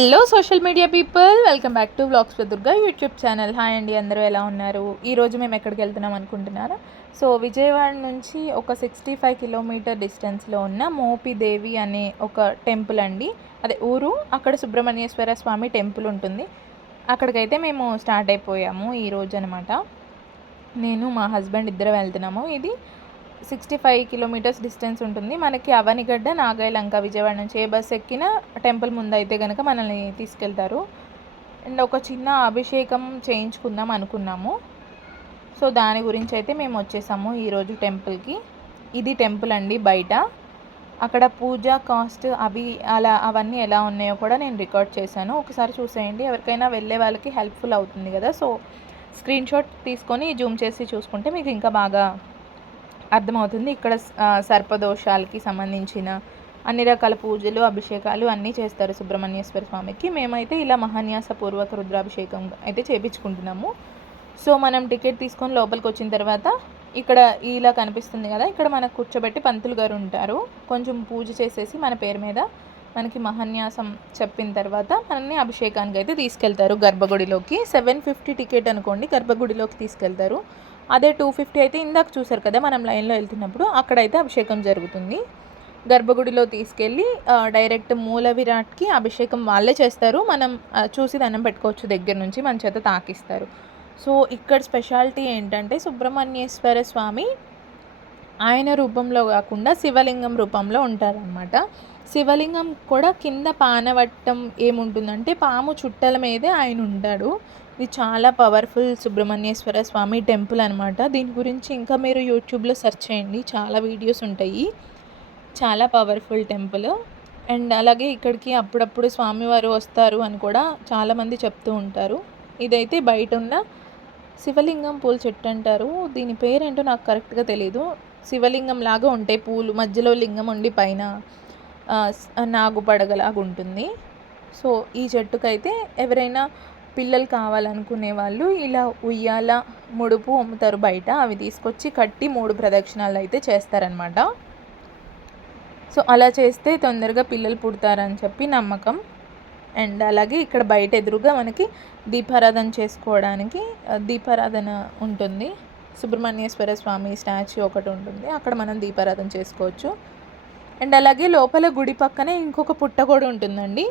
Hello social media people, welcome back to vlogs with Durga YouTube channel. Hi అండి, అందరూ ఎలా ఉన్నారు? ఈరోజు మేము ఎక్కడికి వెళ్తున్నాం అనుకుంటున్నారా? సో విజయవాడ నుంచి ఒక 65 కిలోమీటర్ డిస్టెన్స్లో ఉన్న మోపిదేవి అనే ఒక టెంపుల్ అండి. అదే ఊరు. అక్కడ సుబ్రహ్మణ్యేశ్వర స్వామి టెంపుల్ ఉంటుంది. అక్కడికైతే మేము స్టార్ట్ అయిపోయాము ఈరోజు అనమాట. నేను మా హస్బెండ్ ఇద్దరు వెళ్తున్నాము. ఇది 65 కిలోమీటర్స్ డిస్టెన్స్ ఉంటుంది. మనకి అవనిగడ్డ, నాగాయలంక విజయవాడ నుంచి ఏ బస్ ఎక్కినా టెంపుల్ ముందు అయితే కనుక మనల్ని తీసుకెళ్తారు. అండ్ ఒక చిన్న అభిషేకం చేయించుకుందాం అనుకున్నాము. సో దాని గురించి అయితే మేము వచ్చేసాము ఈరోజు టెంపుల్కి. ఇది టెంపుల్ అండి బయట. అక్కడ పూజ కాస్ట్ అవన్నీ ఎలా ఉన్నాయో కూడా నేను రికార్డ్ చేశాను. ఒకసారి చూసేయండి, ఎవరికైనా వెళ్ళే వాళ్ళకి హెల్ప్ఫుల్ అవుతుంది కదా. సో స్క్రీన్ షాట్ తీసుకొని జూమ్ చేసి చూసుకుంటే మీకు ఇంకా బాగా అర్థమవుతుంది. ఇక్కడ సర్పదోషాలకి సంబంధించిన అన్ని రకాల పూజలు, అభిషేకాలు అన్నీ చేస్తారు సుబ్రహ్మణ్యేశ్వర స్వామికి. మేమైతే ఇలా మహాన్యాసపూర్వక రుద్రాభిషేకం అయితే చేయించుకుంటున్నాము. సో మనం టికెట్ తీసుకొని లోపలికి వచ్చిన తర్వాత ఇక్కడ ఇలా కనిపిస్తుంది కదా, ఇక్కడ మనకు కూర్చోబెట్టి పంతులు గారు ఉంటారు. కొంచెం పూజ చేసేసి మన పేరు మీద మనకి మహాన్యాసం చెప్పిన తర్వాత మనల్ని అభిషేకానికి అయితే తీసుకెళ్తారు గర్భగుడిలోకి. 750 టికెట్ అనుకోండి, గర్భగుడిలోకి తీసుకెళ్తారు. అదే 250 అయితే ఇందాక చూసారు కదా మనం లైన్లో వెళ్తున్నప్పుడు, అక్కడైతే అభిషేకం జరుగుతుంది. గర్భగుడిలో తీసుకెళ్ళి డైరెక్ట్ మూల విరాట్కి అభిషేకం వాళ్ళే చేస్తారు. మనం చూసి దండం పెట్టుకోవచ్చు, దగ్గర నుంచి మన చేత తాకిస్తారు. సో ఇక్కడ స్పెషాలిటీ ఏంటంటే సుబ్రహ్మణ్యేశ్వర స్వామి ఆయన రూపంలో కాకుండా శివలింగం రూపంలో ఉంటారనమాట. శివలింగం కూడా కింద పానవట్టం ఏముంటుందంటే పాము చుట్టల మీదే ఆయన ఉంటాడు. ఇది చాలా పవర్ఫుల్ సుబ్రహ్మణ్యేశ్వర స్వామి టెంపుల్ అనమాట. దీని గురించి ఇంకా మీరు యూట్యూబ్లో సెర్చ్ చేయండి, చాలా వీడియోస్ ఉంటాయి. చాలా పవర్ఫుల్ టెంపుల్. అండ్ అలాగే ఇక్కడికి అప్పుడప్పుడు స్వామివారు వస్తారు అని కూడా చాలామంది చెప్తూ ఉంటారు. ఇదైతే బయట ఉన్న శివలింగం పూల చెట్టు అంటారు. దీని పేరేంటో నాకు కరెక్ట్గా తెలీదు. శివలింగం లాగా ఉంటాయి పూలు, మధ్యలో లింగం ఉండి పైన నాగు పడగలాగా ఉంటుంది. సో ఈ చెట్టుకైతే ఎవరైనా పిల్లలు కావాలనుకునే వాళ్ళు ఇలా ఉయ్యాల, ముడుపు అమ్ముతారు బయట, అవి తీసుకొచ్చి కట్టి 3 ప్రదక్షిణాలు అయితే చేస్తారనమాట. సో అలా చేస్తే తొందరగా పిల్లలు పుడతారని చెప్పి నమ్మకం. అండ్ అలాగే ఇక్కడ బయట ఎదురుగా మనకి దీపారాధన చేసుకోవడానికి దీపారాధన ఉంటుంది. సుబ్రహ్మణ్యేశ్వర స్వామి స్టాచ్యూ ఒకటి ఉంటుంది, అక్కడ మనం దీపారాధన చేసుకోవచ్చు. అండ్ అలాగే లోపల గుడి పక్కనే ఇంకొక పుట్ట కూడా ఉంటుందండి.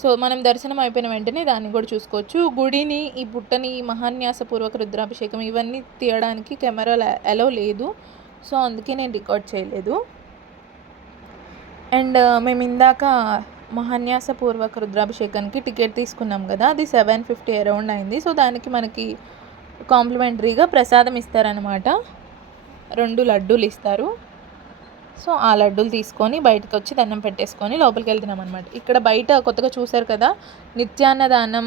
సో మనం దర్శనం అయిపోయిన వెంటనే దాన్ని కూడా చూసుకోవచ్చు. గుడిని, ఈ పుట్టని, మహాన్యాసపూర్వక రుద్రాభిషేకం ఇవన్నీ తీయడానికి కెమెరాలో అలో లేదు. సో అందుకే నేను రికార్డ్ చేయలేదు. అండ్ మేము ఇందాక మహాన్యాసపూర్వక రుద్రాభిషేకానికి టికెట్ తీసుకున్నాం కదా, అది 750 అరౌండ్ అయింది. సో దానికి మనకి కాంప్లిమెంటరీగా ప్రసాదం ఇస్తారనమాట. 2 లడ్డూలు ఇస్తారు. సో ఆ లడ్డూలు తీసుకొని బయటకు వచ్చి దండం పెట్టేసుకొని లోపలికి వెళ్తున్నాం అనమాట. ఇక్కడ బయట కొత్తగా చూసారు కదా, నిత్యాన్నదానం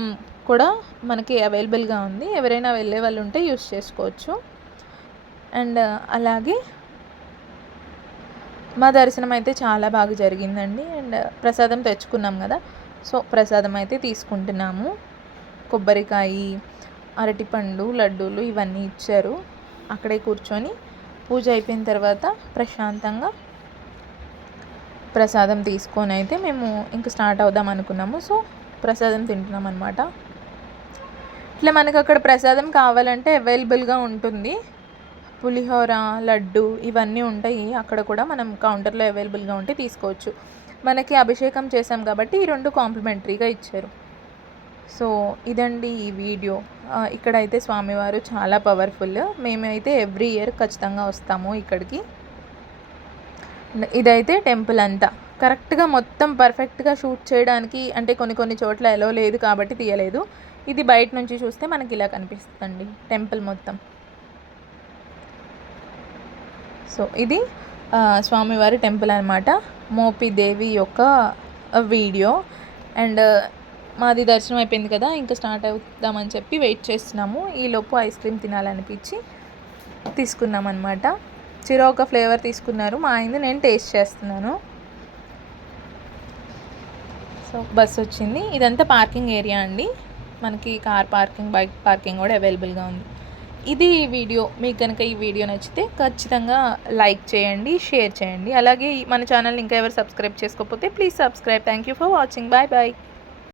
కూడా మనకి అవైలబుల్గా ఉంది. ఎవరైనా వెళ్ళే వాళ్ళు ఉంటే యూస్ చేసుకోవచ్చు. అండ్ అలాగే మా దర్శనం అయితే చాలా బాగా జరిగిందండి. అండ్ ప్రసాదం తెచ్చుకున్నాం కదా, సో ప్రసాదం అయితే తీసుకుంటున్నాము. కొబ్బరికాయ, అరటిపండు, లడ్డూలు ఇవన్నీ ఇచ్చారు. అక్కడే కూర్చొని పూజ అయిపోయిన తర్వాత ప్రశాంతంగా ప్రసాదం తీసుకొని అయితే మేము ఇంక స్టార్ట్ అవుదాం అనుకున్నాము. సో ప్రసాదం తింటున్నాం అనమాట. ఇట్లా మనకు అక్కడ ప్రసాదం కావాలంటే అవైలబుల్గా ఉంటుంది. పులిహోర, లడ్డు ఇవన్నీ ఉంటాయి. అక్కడ కూడా మనం కౌంటర్లో అవైలబుల్గా ఉంటే తీసుకోవచ్చు. మనకి అభిషేకం చేసాం కాబట్టి ఈ 2 కాంప్లిమెంటరీగా ఇచ్చారు. సో ఇదండి ఈ వీడియో. ఇక్కడైతే స్వామివారు చాలా పవర్ఫుల్. మేమైతే ఎవ్రీ ఇయర్ ఖచ్చితంగా వస్తాము ఇక్కడికి. ఇదైతే టెంపుల్ అంతా కరెక్ట్గా మొత్తం పర్ఫెక్ట్గా షూట్ చేయడానికి అంటే కొన్ని చోట్ల ఎలా లేదు కాబట్టి తీయలేదు. ఇది బయట నుంచి చూస్తే మనకి ఇలా కనిపిస్తుందండి టెంపుల్ మొత్తం. సో ఇది స్వామివారి టెంపుల్ అనమాట, మోపిదేవి యొక్క వీడియో. అండ్ మాది దర్శనం అయిపోయింది కదా, ఇంకా స్టార్ట్ అవుదామని చెప్పి వెయిట్ చేస్తున్నాము. ఈలోపు ఐస్ క్రీమ్ తినాలనిపించి తీసుకున్నాం అనమాట. చిరోక ఫ్లేవర్ తీసుకున్నారు మా ఆయన, నేను టేస్ట్ చేస్తున్నాను. సో బస్ వచ్చింది. ఇదంతా పార్కింగ్ ఏరియా అండి, మనకి కార్ పార్కింగ్, బైక్ పార్కింగ్ కూడా అవైలబుల్గా ఉంది. ఇది వీడియో. మీకు కనుక ఈ వీడియో నచ్చితే ఖచ్చితంగా లైక్ చేయండి, షేర్ చేయండి. అలాగే మన ఛానల్ని ఇంకా ఎవరు సబ్స్క్రైబ్ చేసుకోకపోతే please subscribe. Thank you for watching. Bye bye.